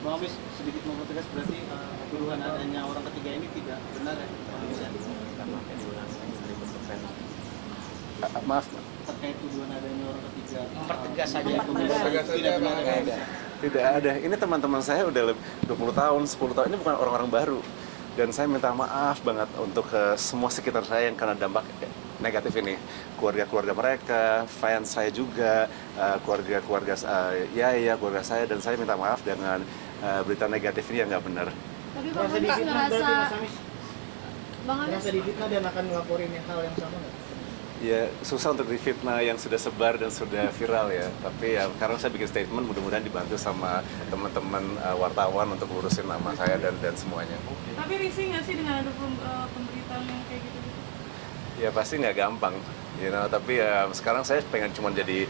Bang Amis, sedikit mempertegas berarti tuduhan adanya orang ketiga ini tidak benar ya? Maaf, Terkait tuduhan adanya orang ketiga. Mempertegas saja. Tidak benar ya? tidak ada. Ini teman-teman saya udah 20 tahun, 10 tahun. Ini bukan orang-orang baru. Dan saya minta maaf banget untuk semua sekitar saya yang kena dampak negatif ini. Keluarga-keluarga mereka, fans saya juga, keluarga-keluarga keluarga saya. Dan saya minta maaf dengan berita negatif ini yang nggak benar. Tapi Bang Amis ngerasa, Bang Amis Merasa difitnah dan akan ngelaporin hal yang sama nggak? Ya susah untuk difitnah yang sudah sebar dan sudah viral ya. Tapi ya sekarang saya bikin statement, mudah-mudahan dibantu sama teman-teman wartawan untuk ngurusin nama saya dan semuanya. tapi risih nggak sih dengan ada pemberitaan yang kayak gitu? Ya pasti nggak gampang, tapi ya sekarang saya pengen cuma jadi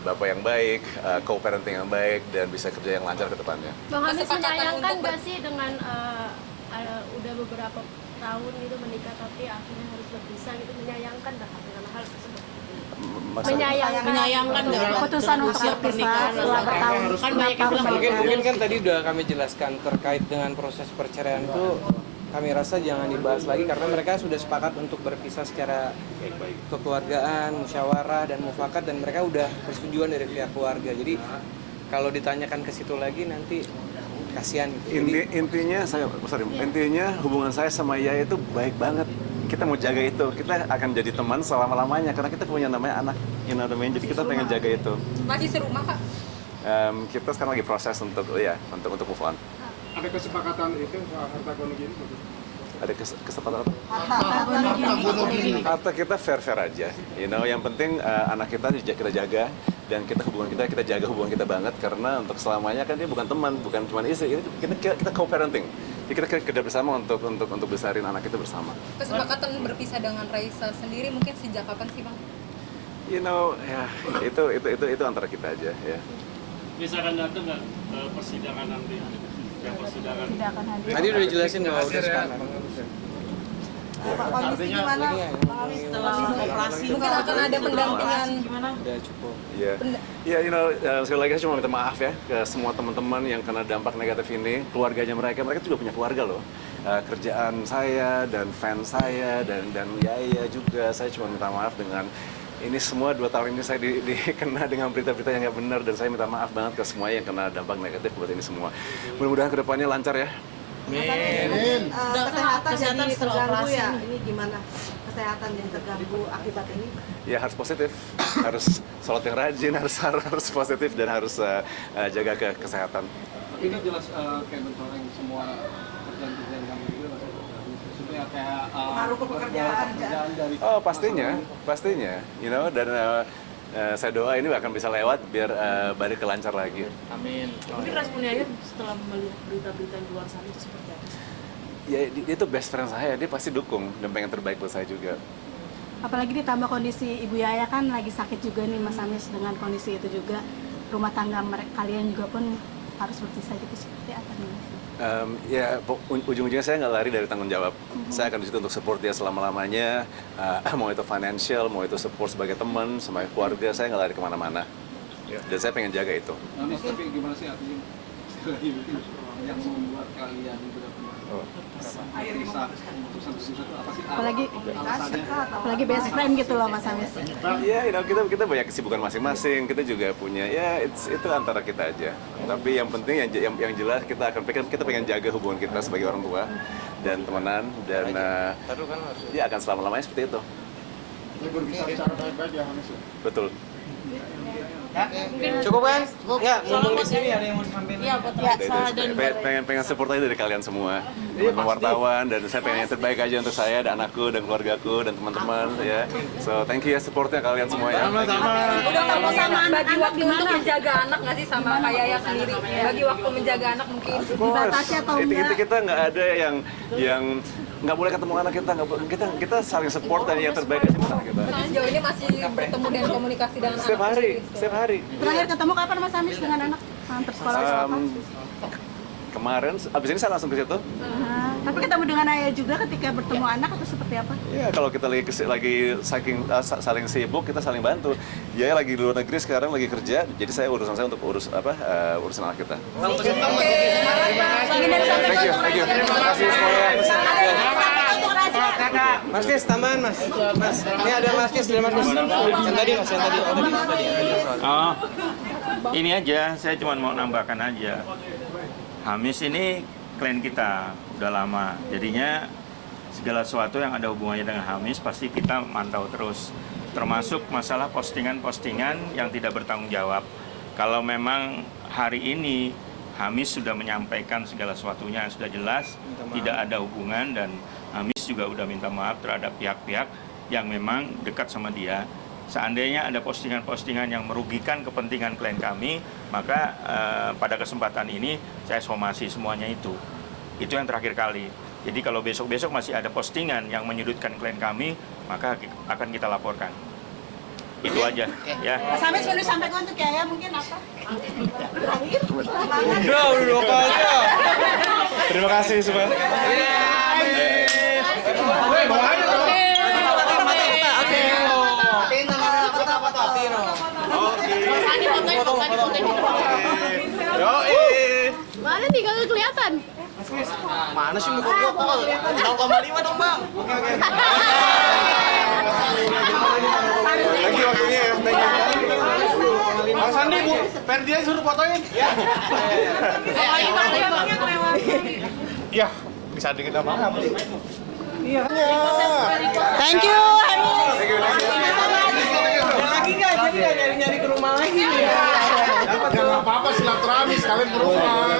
bapak yang baik, co-parenting yang baik, dan bisa kerja yang lancar ke depannya. Bang Amis Kesepakatan menyayangkan untuk nggak sih dengan udah beberapa tahun gitu menikah tapi akhirnya harus berpisah gitu, menyayangkan nggak dengan hal tersebut? Menyayangkan nggak keputusan untuk berpisah setelah bertahun? Kan banyak yang bilang Mungkin kan tadi udah kami jelaskan terkait dengan proses perceraian itu, kami rasa jangan dibahas lagi karena mereka sudah sepakat untuk berpisah secara kekeluargaan, musyawarah dan mufakat, dan mereka udah persetujuan dari pihak keluarga. Jadi kalau ditanyakan ke situ lagi nanti kasihan gitu. Intinya hubungan saya sama Yaya itu baik banget. Kita mau jaga itu, kita akan jadi teman selama-lamanya karena kita punya namanya anak, jadi kita pengen jaga itu. Masih serumah Kak? Kita sekarang lagi proses untuk move on. Ada kesepakatan itu soal harta gono gini? Ada kesempatan apa? Harta kita fair aja, Yang penting anak kita jaga, dan kita jaga hubungan kita banget karena untuk selamanya kan dia bukan teman, bukan cuma istri. Ini kita co-parenting. Jadi kita kerja bersama untuk besarin anak kita bersama. Kesepakatan berpisah dengan Raisa sendiri mungkin sejak kapan sih Bang? Ya itu antara kita aja ya. Misalkan datang nggak persidangan nanti? Yang persidangan. Tidak akan hadir. Tadi udah dijelasin nggak udah sepakat. Kondisi gimana? Setelah operasi mungkin akan ada pendampingan. Udah cukup. Sekali lagi saya cuma minta maaf ya ke semua teman-teman yang kena dampak negatif ini, keluarganya mereka juga punya keluarga loh. Kerjaan saya dan fans saya dan Yaya juga, saya cuma minta maaf dengan ini semua 2 tahun ini saya dikena dengan berita-berita yang nggak benar, dan saya minta maaf banget ke semua yang kena dampak negatif buat ini semua. Mudah-mudahan kedepannya lancar ya. Kesehatan jadi terganggu ya? Ini gimana? Kesehatan jadi terganggu akibat ini? Ya harus positif, harus sholat yang rajin, harus positif, dan harus jaga kesehatan. Ini jelas kayak mencoreng semua kerjaan kamu juga Mas. Maksudnya kayak Pengaruh ke pekerjaan dari pastinya, dan saya doa ini akan bisa lewat biar balik ke lancar lagi. Amin. Mungkin responnya Yaya setelah melihat berita-berita di luar sana itu seperti apa? Ya dia itu best friend saya, dia pasti dukung dan pengen terbaik buat saya juga. Apalagi ditambah kondisi Ibu Yaya kan lagi sakit juga nih Mas Amis, dengan kondisi itu juga rumah tangga kalian juga pun harus berpisah gitu, seperti apa nih? Ujung-ujungnya saya nggak lari dari tanggung jawab. Saya akan di situ untuk support dia selama-lamanya, mau itu financial, mau itu support sebagai teman, sama keluarga, saya nggak lari kemana-mana. Dan saya pengen jaga itu. Tapi gimana sih artinya yang membuat kalian benar-benar bisa memutuskan itu apa sih? Apalagi best friend gitu loh Mas Amis. Iya, kita banyak kesibukan masing-masing. Kita juga punya, itu antara kita aja. Tapi yang penting yang jelas kita pengen jaga hubungan kita sebagai orang tua dan temenan, dan akan selama-lamanya seperti itu. Ini berpisah secara baik-baik ya Hamis? Betul. Cukup kan? Ya, ngomong di sini ada yang mau disampaikan. Iya, buat Raisa dan pengen support aja dari kalian semua, teman wartawan, dan saya pengen yang terbaik aja untuk saya dan anakku dan keluargaku dan teman-teman ya. So thank you ya supportnya kalian semua ya. Udah nggak mau sama bagi waktu untuk menjaga anak nggak sih sama kayak Yaya sendiri? Bagi waktu menjaga anak mungkin. Dibatasi atau enggak? Kita nggak ada yang nggak boleh ketemu anak kita saling support dan yang terbaik aja buat anak kita. Tapi sejauh ini masih bertemu dan komunikasi dengan anak Setiap hari. Terakhir ketemu kapan Mas Amis dengan anak? Antar sekolah apa? Kemarin, abis ini saya langsung ke situ. Tapi ketemu dengan ayah juga ketika bertemu anak atau seperti apa? Ya kalau kita lagi saling sibuk, kita saling bantu. Dia lagi di luar negeri sekarang lagi kerja, jadi urusan saya untuk urusan anak kita. Oke. Terima kasih semuanya. Mas Kis, tambahan Mas. Mas, ini ada Mas Kis, ada Mas Kis. Yang tadi Mas, yang tadi. Oh, ini aja, saya cuma mau nambahkan aja. Hamis ini klien kita, udah lama. Jadinya segala sesuatu yang ada hubungannya dengan Hamis pasti kita mantau terus. Termasuk masalah postingan-postingan yang tidak bertanggung jawab. Kalau memang hari ini Hamis sudah menyampaikan segala sesuatunya sudah jelas, tidak ada hubungan, dan Hamis juga udah minta maaf terhadap pihak-pihak yang memang dekat sama dia. Seandainya ada postingan-postingan yang merugikan kepentingan klien kami, maka pada kesempatan ini saya somasi semuanya itu. Itu yang terakhir kali. Jadi kalau besok-besok masih ada postingan yang menyudutkan klien kami, maka akan kita laporkan. Itu aja, ya. Mas Hamis mau disampaikan untuk Yaya mungkin apa? Terakhir? Udah dua kali ya. Terima kasih semua. Mana nih kagak kelihatan? Mana sih muka gua kok 0,5 dong, Bang. Thank you waktunya ya. Thank you. Bang Sandi, Bu, Ferdi aja suruh fotoin. Ya. Iya, bisa dengan nama apa? Iya. Thank you, Hamis. Lagi nggak? Jadi nggak nyari-nyari ke rumah lagi. Ya nggak apa-apa, silaturahmi sekalian ke rumah.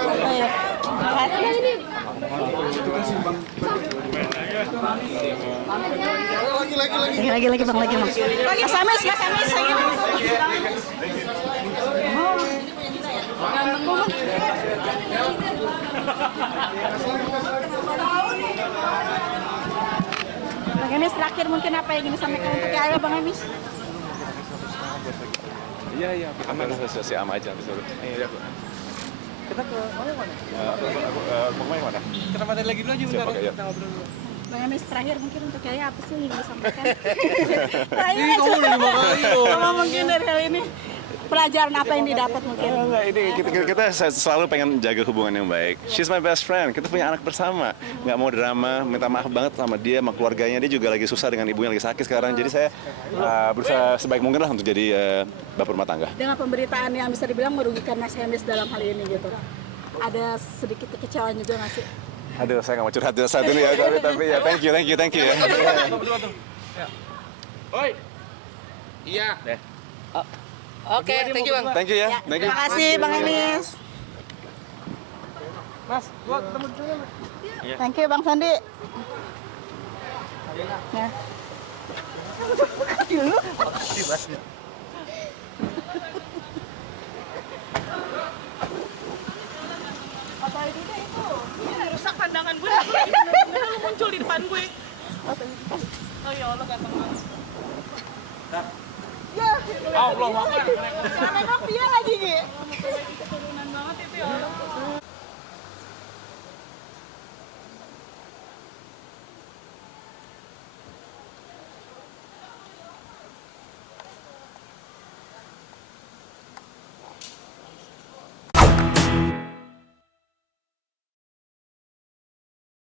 Lagi Bang, lagi. Mas Hamis. Bang Hamis terakhir mungkin apa yang ingin disampaikan untuk Yaya, Bang Hamis? Iya, aman sih aman aja nanti sore. Iya. Kita ke mana? Mau mana? Kita matiin lagi dulu aja bentar. Kita ngobrol dulu. Bang Hamis terakhir mungkin untuk Yaya apa sih yang ingin disampaikan? Ini kamu udah 5 kali loh. Sama mungkin dari hal ini pelajaran apa yang didapat mungkin? Enggak, ini kita selalu pengen jaga hubungan yang baik. She's my best friend. Kita punya anak bersama. Nggak mau drama. Minta maaf banget sama dia, sama keluarganya. Dia juga lagi susah dengan ibunya lagi sakit sekarang. Jadi saya berusaha sebaik mungkin lah untuk jadi bapak rumah tangga. Dengan pemberitaan yang bisa dibilang merugikan Mas Hamis dalam hal ini gitu. Ada sedikit kekecewaan juga nggak sih? Aduh, saya nggak mau curhat saat ini ya, tapi ya thank you ya. Oi. Iya. Oke, thank you Bang. Thank you ya. Thank you. Terima kasih Bang Hamis. Mas, gua ketemu dulu. Thank you Bang Sandi. Ya. Dulu. Apa itu itu? Ini rusak pandangan gue. Lu muncul di depan gue. Oh ya Allah ganteng banget. Ya. Allah, Jangan nengok dia lagi, Gi. Keturunan banget itu ya Allah.